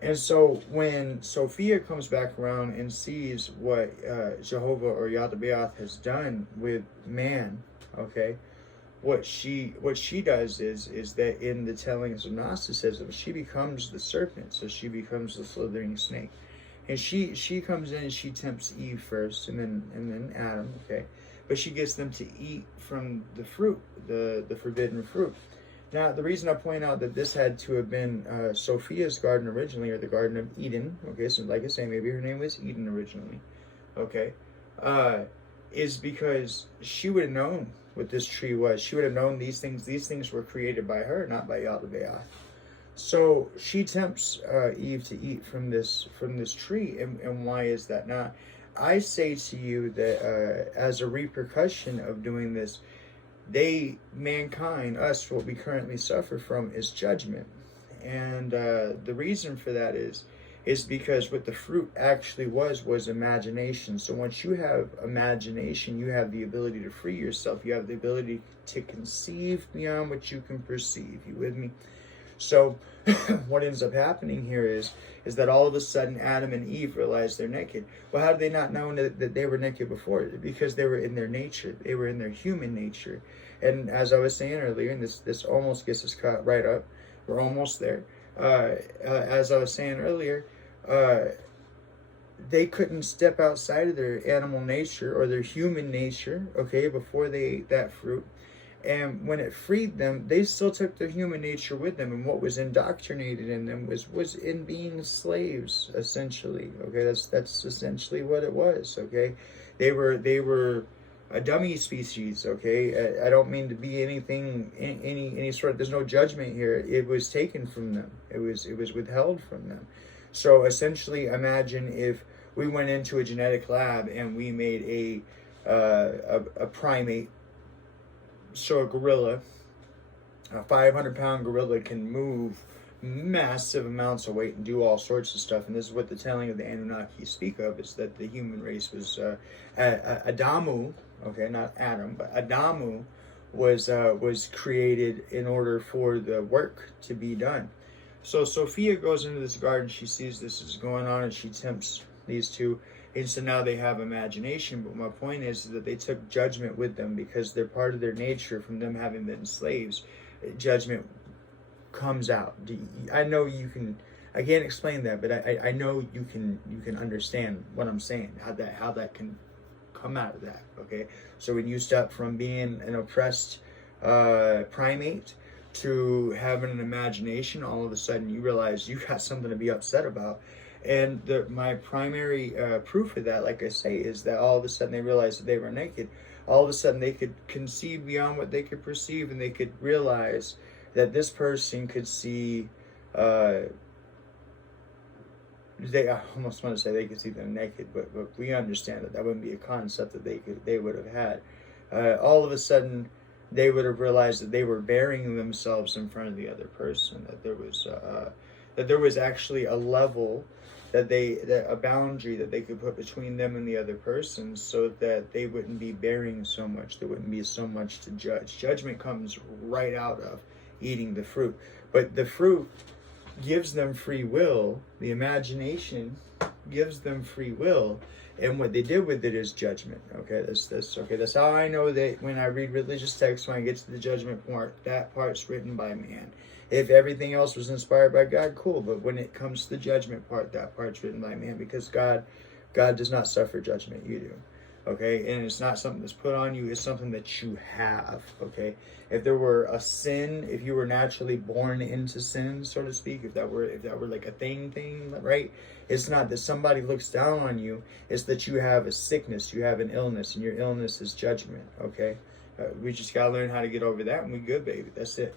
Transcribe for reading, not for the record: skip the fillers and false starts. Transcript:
And so when Sophia comes back around and sees what Jehovah or Yahweh has done with man, okay, what she does is that in the tellings of Gnosticism, she becomes the serpent, so she becomes the slithering snake, and she comes in and she tempts Eve first, and then Adam, okay, but she gets them to eat from the fruit, the forbidden fruit. Now, the reason I point out that this had to have been Sophia's garden originally, or the Garden of Eden, okay, so like I say, maybe her name was Eden originally, okay, uh, is because she would have known what this tree was. She would have known these things. These things were created by her, not by Yahweh. So she tempts Eve to eat from this tree, and why is that? Now, I say to you that as a repercussion of doing this, mankind, us, what we currently suffer from is judgment. And the reason for that is because what the fruit actually was imagination. So once you have imagination, you have the ability to free yourself. You have the ability to conceive beyond what you can perceive. You with me? So what ends up happening here is that all of a sudden Adam and Eve realize they're naked. Well, how did they not know that they were naked before? Because they were in their nature. They were in their human nature. And as I was saying earlier, and this almost gets us caught right up. We're almost there. As I was saying earlier, they couldn't step outside of their animal nature or their human nature, okay, before they ate that fruit. And when it freed them, they still took their human nature with them, and what was indoctrinated in them was in being slaves, essentially. Okay, that's essentially what it was. Okay, they were a dummy species. Okay, I don't mean to be anything, any sort of. There's no judgment here. It was taken from them. It was withheld from them. So essentially, imagine if we went into a genetic lab and we made a primate. So a gorilla, a 500-pound gorilla, can move massive amounts of weight and do all sorts of stuff. And this is what the telling of the Anunnaki speak of, is that the human race was Adamu, okay, not Adam, but Adamu was created in order for the work to be done. So Sophia goes into this garden, she sees this is going on, and she tempts these two. And so now they have imagination. But my point is that they took judgment with them because they're part of their nature from them having been slaves. Judgment comes out. I know you can. I can't explain that, but I know you can understand what I'm saying. How that can come out of that. Okay. So when you step from being an oppressed primate to having an imagination, all of a sudden you realize you got something to be upset about. And my primary proof of that, like I say, is that all of a sudden they realized that they were naked. All of a sudden they could conceive beyond what they could perceive, and they could realize that this person could see. I almost want to say they could see them naked, but we understand that wouldn't be a concept that they would have had. All of a sudden, they would have realized that they were burying themselves in front of the other person. That there was actually a level that a boundary that they could put between them and the other person, so that they wouldn't be bearing so much. There wouldn't be so much to judge. Judgment comes right out of eating the fruit, but the fruit gives them free will. The imagination gives them free will, and what they did with it is judgment. Okay, that's okay. That's how I know that when I read religious texts, when I get to the judgment part, that part's written by man. If everything else was inspired by God, cool. But when it comes to the judgment part, that part's written by man, because God does not suffer judgment. You do. Okay, and it's not something that's put on you, it's something that you have. Okay, if there were a sin, if you were naturally born into sin, so to speak, if that were like a thing, right? It's not that somebody looks down on you, it's that you have a sickness, you have an illness, and your illness is judgment. Okay, we just gotta learn how to get over that, and we good, baby. That's it.